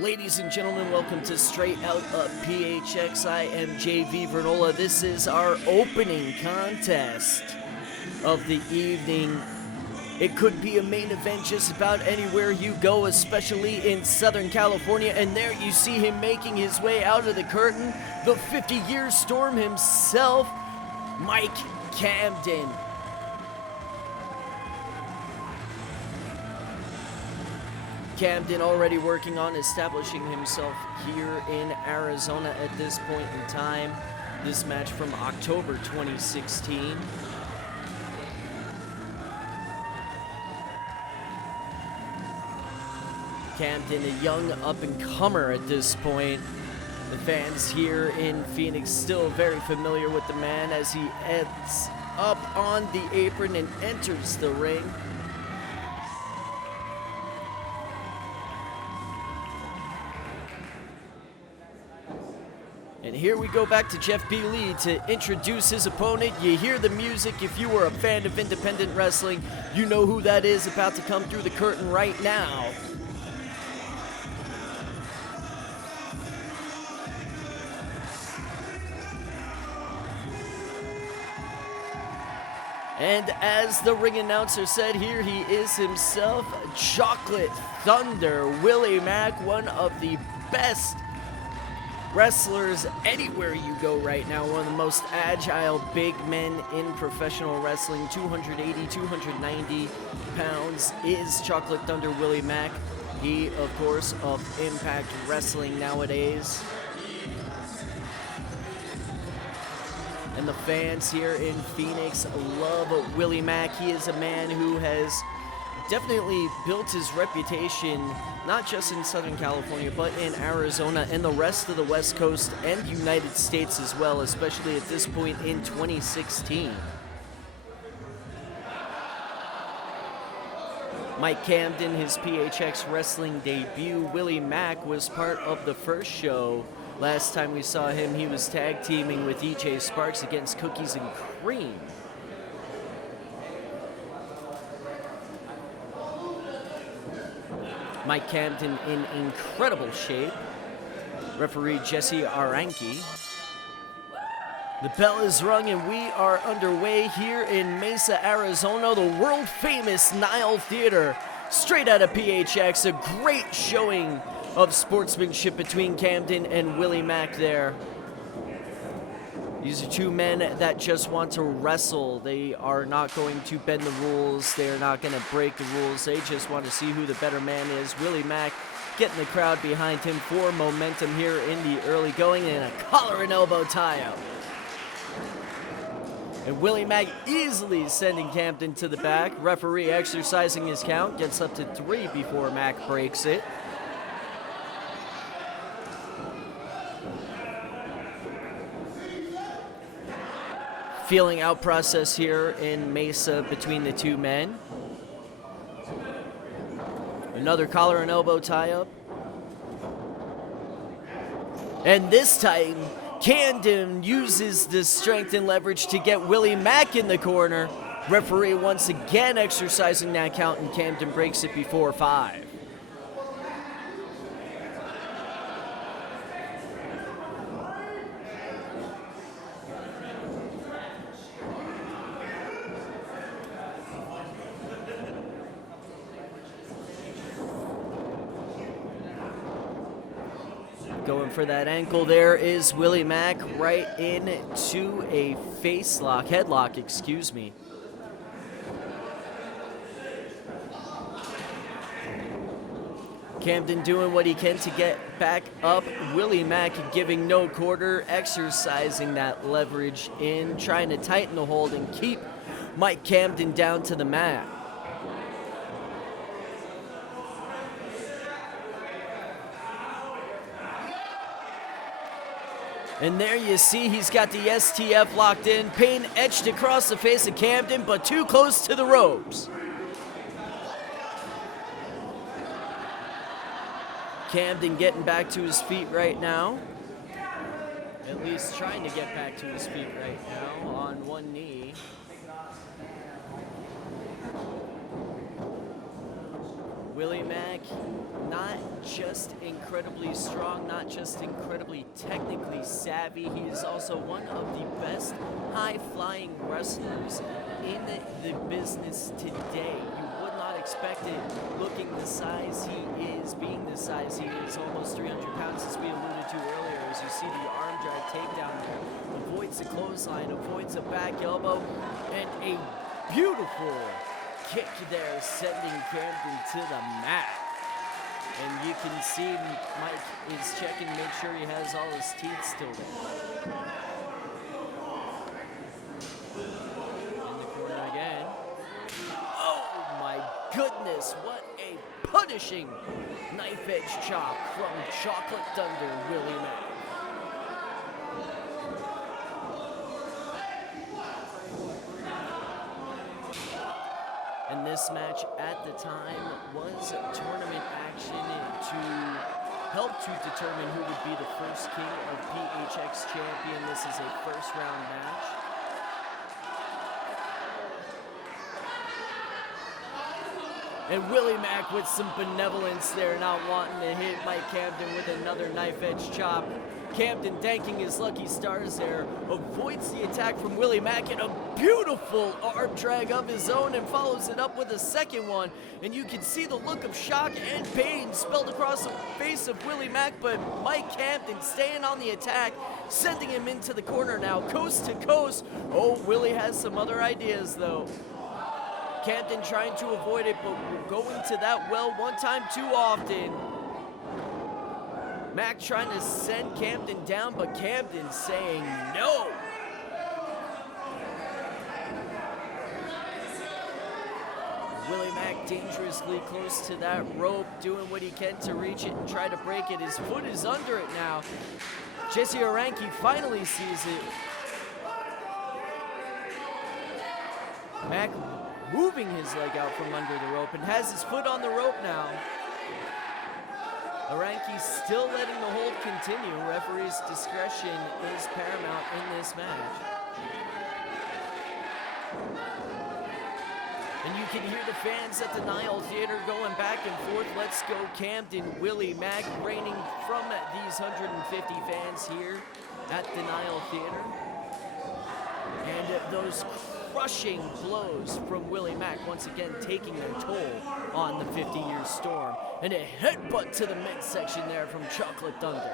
Ladies and gentlemen, welcome to Straight Out of PHX. I am JV Vernola. This is our opening contest of the evening. It could be a main event just about anywhere you go, especially in Southern California. And there you see him making his way out of the curtain, the 50-year storm himself, Mike Camden. Camden already working on establishing himself here in Arizona at this point in time. This match from October 2016. Camden, a young up-and-comer at this point. The fans here in Phoenix still very familiar with the man as he ends up on the apron and enters the ring. And here we go back to Jeff B. Lee to introduce his opponent. You hear the music. If you are a fan of independent wrestling, you know who that is about to come through the curtain right now. And as the ring announcer said, here he is himself, Chocolate Thunder, Willie Mack, one of the best wrestlers anywhere you go right now. One of the most agile big men in professional wrestling. 280, 290 pounds is Chocolate Thunder Willie Mack. He, of course, of Impact Wrestling nowadays. And the fans here in Phoenix love Willie Mack. He is a man who has definitely built his reputation not just in Southern California, but in Arizona and the rest of the West Coast and United States as well, especially at this point in 2016. Mike Camden, his PHX wrestling debut. Willie Mack was part of the first show. Last time we saw him, he was tag teaming with EJ Sparks against Cookies and Cream. Mike Camden in incredible shape. Referee Jesse Aranki. The bell is rung and we are underway here in Mesa, Arizona, the world-famous Nile Theater. Straight out of PHX, a great showing of sportsmanship between Camden and Willie Mack there. These are two men that just want to wrestle. They are not going to bend the rules. They are not going to break the rules. They just want to see who the better man is. Willie Mack getting the crowd behind him for momentum here in the early going, and a collar and elbow tie-out. And Willie Mack easily sending Camden to the back. Referee exercising his count, gets up to 3 before Mack breaks it. Feeling out process here in Mesa between the two men. Another collar and elbow tie-up. And this time, Camden uses the strength and leverage to get Willie Mack in the corner. Referee once again exercising that count, and Camden breaks it before 5. Going for that ankle there is Willie Mack, right into a headlock, excuse me. Camden doing what he can to get back up. Willie Mack giving no quarter, exercising that leverage in, trying to tighten the hold and keep Mike Camden down to the mat. And there you see he's got the STF locked in. Pain etched across the face of Camden, but too close to the ropes. Camden getting back to his feet right now. At least trying to get back to his feet right now on one knee. Willie Mack not just incredibly strong, not just incredibly technically savvy. He is also one of the best high-flying wrestlers in the business today. You would not expect it looking the size he is, being the size he is, almost 300 pounds as we alluded to earlier. As you see the arm drag takedown there, avoids the clothesline, avoids a back elbow, and a beautiful kick there, sending Camden to the mat. And you can see Mike is checking to make sure he has all his teeth still there. In the corner again. Oh my goodness, what a punishing knife edge chop from Chocolate Thunder Willie Mack. And this match at the time was tournament action to help to determine who would be the first King of PHX champion. This is a first round match. And Willie Mack with some benevolence there, not wanting to hit Mike Camden with another knife edge chop. Camden thanking his lucky stars there, avoids the attack from Willie Mack and a beautiful arm drag of his own and follows it up with a second one. And you can see the look of shock and pain spelled across the face of Willie Mack, but Mike Camden staying on the attack, sending him into the corner now, coast to coast. Oh, Willie has some other ideas though. Camden trying to avoid it, but going to that well one time too often. Mack trying to send Camden down, but Camden saying no. Willie Mack dangerously close to that rope, doing what he can to reach it and try to break it. His foot is under it now. Jesse Aranki finally sees it. Mack moving his leg out from under the rope and has his foot on the rope now. Aranki still letting the hold continue. Referee's discretion is paramount in this match. And you can hear the fans at the Nile Theater going back and forth. Let's go Camden, Willie Mack, reigning from these 150 fans here at the Nile Theater. And those crushing blows from Willie Mack once again taking their toll on the 50-year storm. And a headbutt to the midsection there from Chocolate Thunder.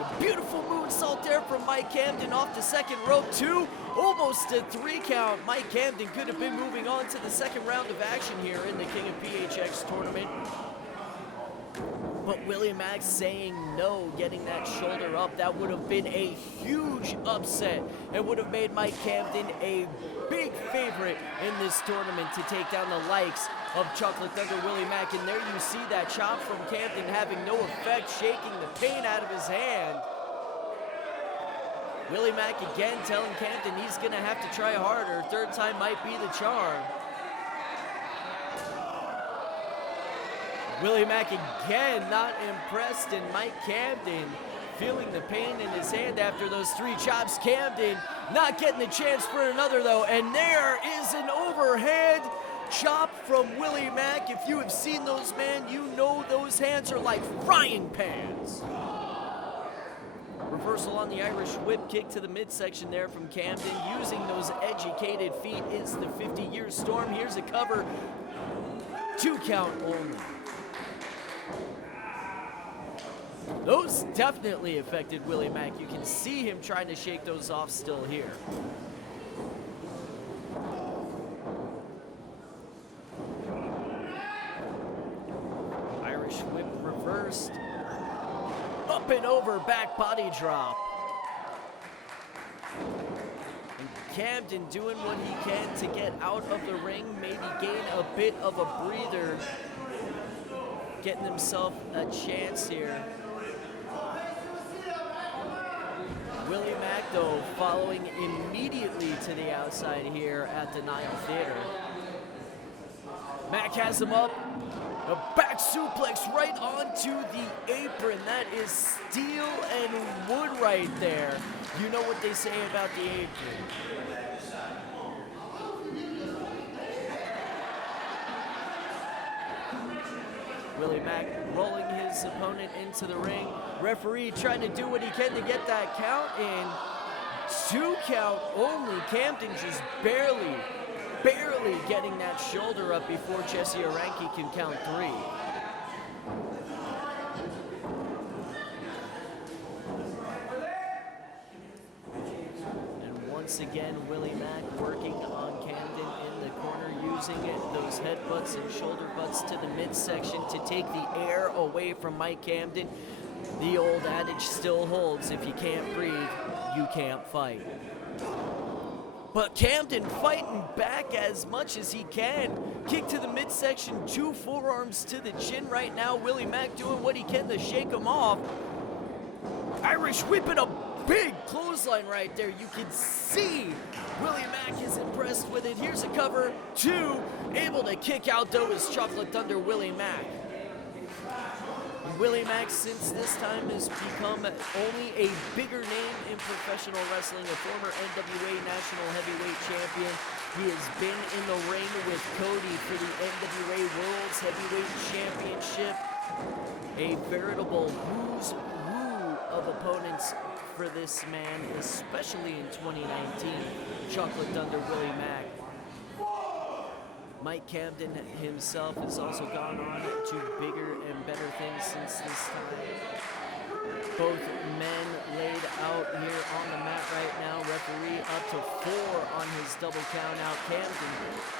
A beautiful moonsault there from Mike Camden off the second rope, too. Almost a 3 count. Mike Camden could have been moving on to the second round of action here in the King of PHX tournament. But Willie Mack saying no, getting that shoulder up. That would have been a huge upset and would have made Mike Camden a big favorite in this tournament to take down the likes of Chocolate Thunder Willie Mack. And there you see that chop from Camden having no effect, shaking the pain out of his hand. Willie Mack again telling Camden he's going to have to try harder. Third time might be the charm. Willie Mack again not impressed, and Mike Camden feeling the pain in his hand after those 3 chops. Camden not getting the chance for another though, and there is an overhand chop from Willie Mack. If you have seen those, man, you know those hands are like frying pans. Reversal on the Irish whip kick to the midsection there from Camden. Using those educated feet is the 50-year storm. Here's a cover. 2 count only. Those definitely affected Willie Mack. You can see him trying to shake those off still here. Irish whip reversed. Up and over, back body drop. And Camden doing what he can to get out of the ring, maybe gain a bit of a breather. Getting himself a chance here. Willie Mack, though, following immediately to the outside here at the Nile Theater. Mack has him up, A back suplex right onto the apron. That is steel and wood right there. You know what they say about the apron. Willie Mack rolling his opponent into the ring. Referee trying to do what he can to get that count in. 2 count only. Camden just barely getting that shoulder up before Jesse Aranki can count 3. And once again, Willie Mack working on Camden in the corner, using those headbutts and shoulder butts to the midsection to take the air away from Mike Camden. The old adage still holds: if you can't breathe, you can't fight. But Camden fighting back as much as he can. Kick to the midsection, 2 forearms to the chin right now. Willie Mack doing what he can to shake him off. Irish whipping a big clothesline right there. You can see Willie Mack is impressed with it. Here's a cover, 2. Able to kick out though is Chocolate Thunder Willie Mack. Willie Mack, since this time, has become only a bigger name in professional wrestling, a former NWA National Heavyweight Champion. He has been in the ring with Cody for the NWA World's Heavyweight Championship. A veritable who's who of opponents for this man, especially in 2019. Chocolate Thunder Willie Mack. Mike Camden himself has also gone on to bigger and better things since this time. Both men laid out here on the mat right now. Referee up to 4 on his double count out. Camden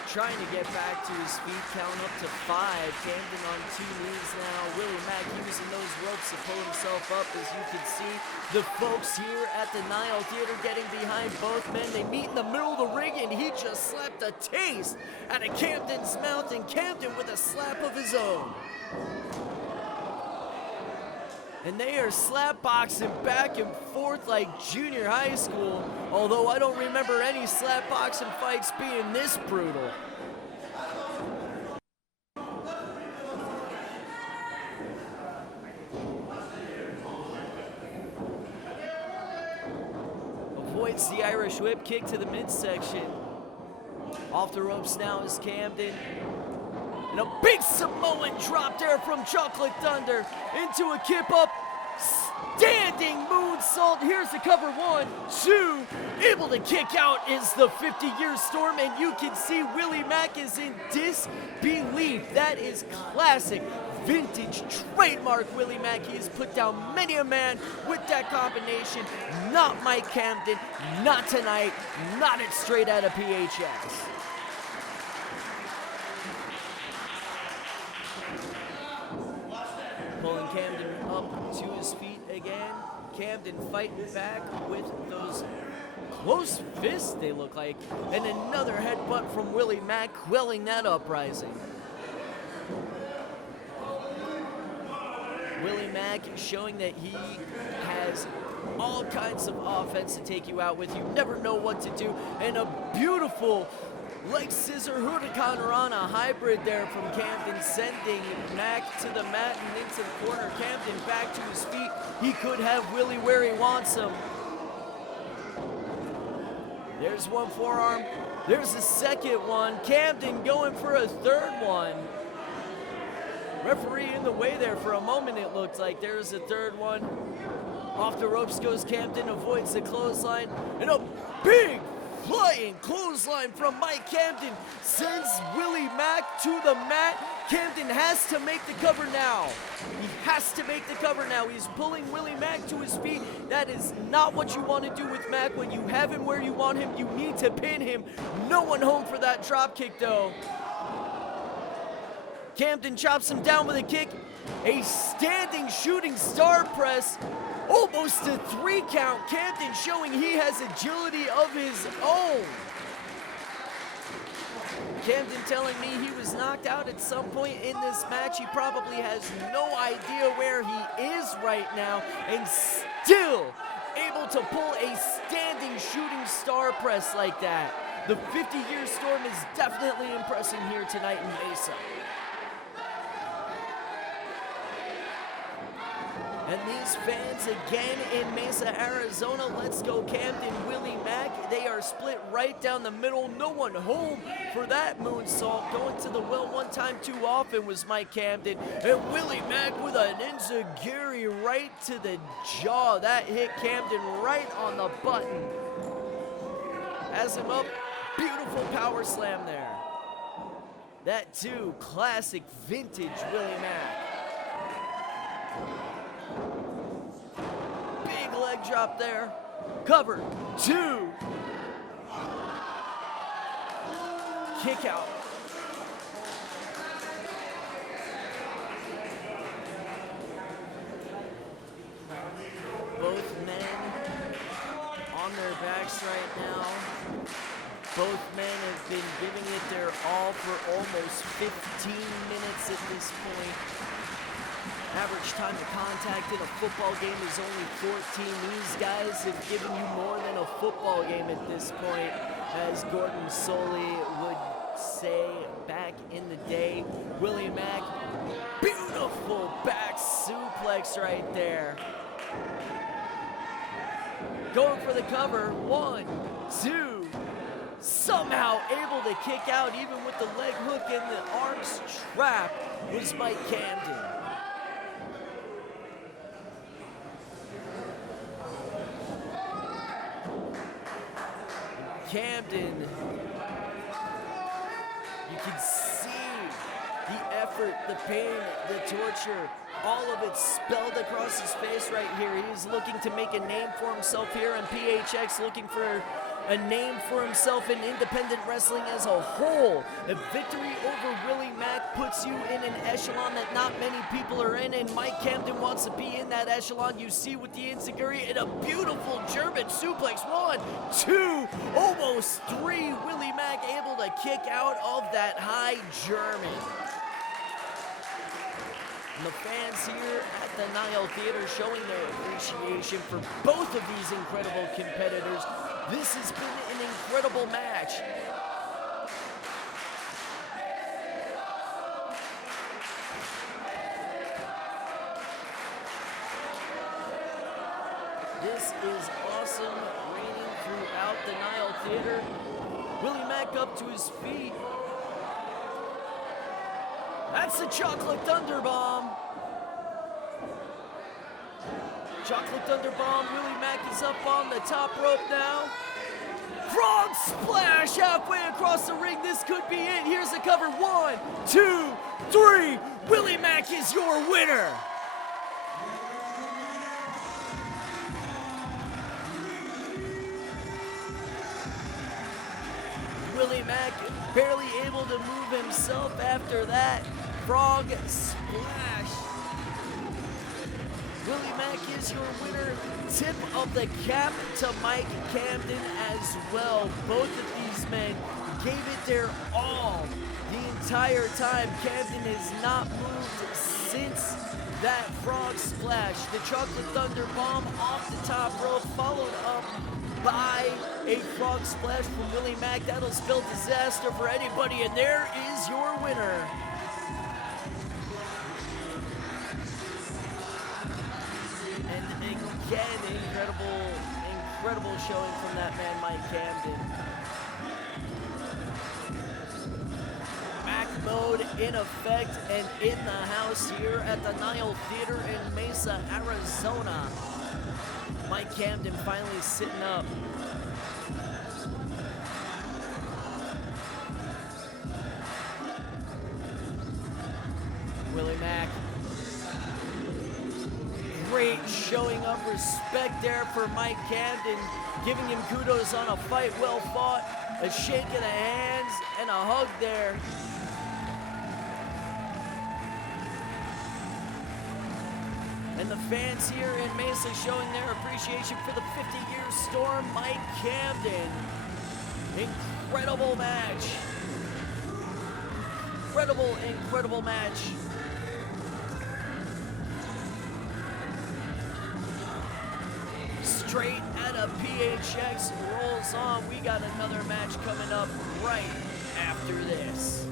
trying to get back to his feet, count up to 5. Camden on 2 knees now. Willie Mack using those ropes to pull himself up. As you can see, the folks here at the Nile Theater getting behind both men. They meet in the middle of the ring, and he just slapped a taste out of Camden's mouth, and Camden with a slap of his own. And they are slap boxing back and forth like junior high school, although I don't remember any slap boxing fights being this brutal. Avoids the Irish whip, kick to the midsection. Off the ropes now is Camden. And a big Samoan drop there from Chocolate Thunder into a kip up. Standing moonsault. Here's the cover, 1, 2. Able to kick out is the 50-year storm. And you can see Willie Mack is in disbelief. That is classic, vintage, trademark Willie Mack. He has put down many a man with that combination. Not Mike Camden, not tonight, not it straight out of PHS. Pulling Camden up to his feet again. Camden fighting back with those close fists, they look like. And another headbutt from Willie Mack, quelling that uprising. Willie Mack showing that he has all kinds of offense to take you out with. You never know what to do. And a beautiful leg scissor Hurricane Rana hybrid there from Camden, sending Mack to the mat and into the corner. Camden back to his feet. He could have Willie where he wants him. There's one forearm. There's a second one. Camden going for a third one. Referee in the way there for a moment, it looked like. There's a third one. Off the ropes goes Camden, avoids the clothesline, and a big flying clothesline from Mike Camden sends Willie Mack to the mat. Camden has to make the cover now. He has to make the cover now. He's pulling Willie Mack to his feet. That is not what you want to do with Mack. When you have him where you want him, you need to pin him. No one home for that drop kick though. Camden chops him down with a kick. A standing shooting star press. Almost a 3 count. Camden showing he has agility of his own. Camden telling me he was knocked out at some point in this match. He probably has no idea where he is right now, and still able to pull a standing shooting star press like that. The 50-year storm is definitely impressing here tonight in Mesa. And these fans again in Mesa, Arizona. Let's go Camden, Willie Mack. They are split right down the middle. No one home for that moonsault. Going to the well one time too often was Mike Camden. And Willie Mack with an enziguri right to the jaw. That hit Camden right on the button. Has him up. Beautiful power slam there. That too, classic vintage Willie Mack. Big leg drop there. Cover, 2. Kick out. Both men on their backs right now. Both men have been giving it their all for almost 15 minutes at this point. Average time of contact in a football game is only 14. These guys have given you more than a football game at this point, as Gordon Soley would say back in the day. Willie Mack, beautiful back suplex right there. Going for the cover, 1, 2. Somehow able to kick out even with the leg hook and the arms trap was Mike Camden. Camden, you can see the effort, the pain, the torture, all of it spelled across his face right here. He's looking to make a name for himself here in PHX, looking for a name for himself in independent wrestling as a whole. A victory over Willie Mack puts you in an echelon that not many people are in, and Mike Camden wants to be in that echelon. You see with the enziguri and a beautiful German suplex. 1, 2, almost 3. Willie Mack able to kick out of that high German. And the fans here at the Nile Theater showing their appreciation for both of these incredible competitors. This has been an incredible match. This is awesome, raining throughout the Nile Theater. Willie Mack up to his feet. That's the Chocolate Thunder Bomb. Chocolate Thunder Bomb. Willie Mack is up on the top rope now. Frog splash halfway across the ring. This could be it. Here's the cover. 1, 2, 3. Willie Mack is your winner. Willie Mack barely able to move himself after that frog splash. Willie Mack is your winner. Tip of the cap to Mike Camden as well. Both of these men gave it their all the entire time. Camden has not moved since that frog splash. The Chocolate Thunder Bomb off the top rope, followed up by a frog splash from Willie Mack. That'll spell disaster for anybody, and there is your winner. Again, incredible showing from that man, Mike Camden. Mac mode in effect and in the house here at the Nile Theater in Mesa, Arizona. Mike Camden finally sitting up. Willie Mack. Great showing of respect there for Mike Camden, giving him kudos on a fight well fought, a shake of the hands, and a hug there. And the fans here in Mesa showing their appreciation for the 50-year storm, Mike Camden. Incredible match. Incredible match. Straight out of PHX rolls on. We got another match coming up right after this.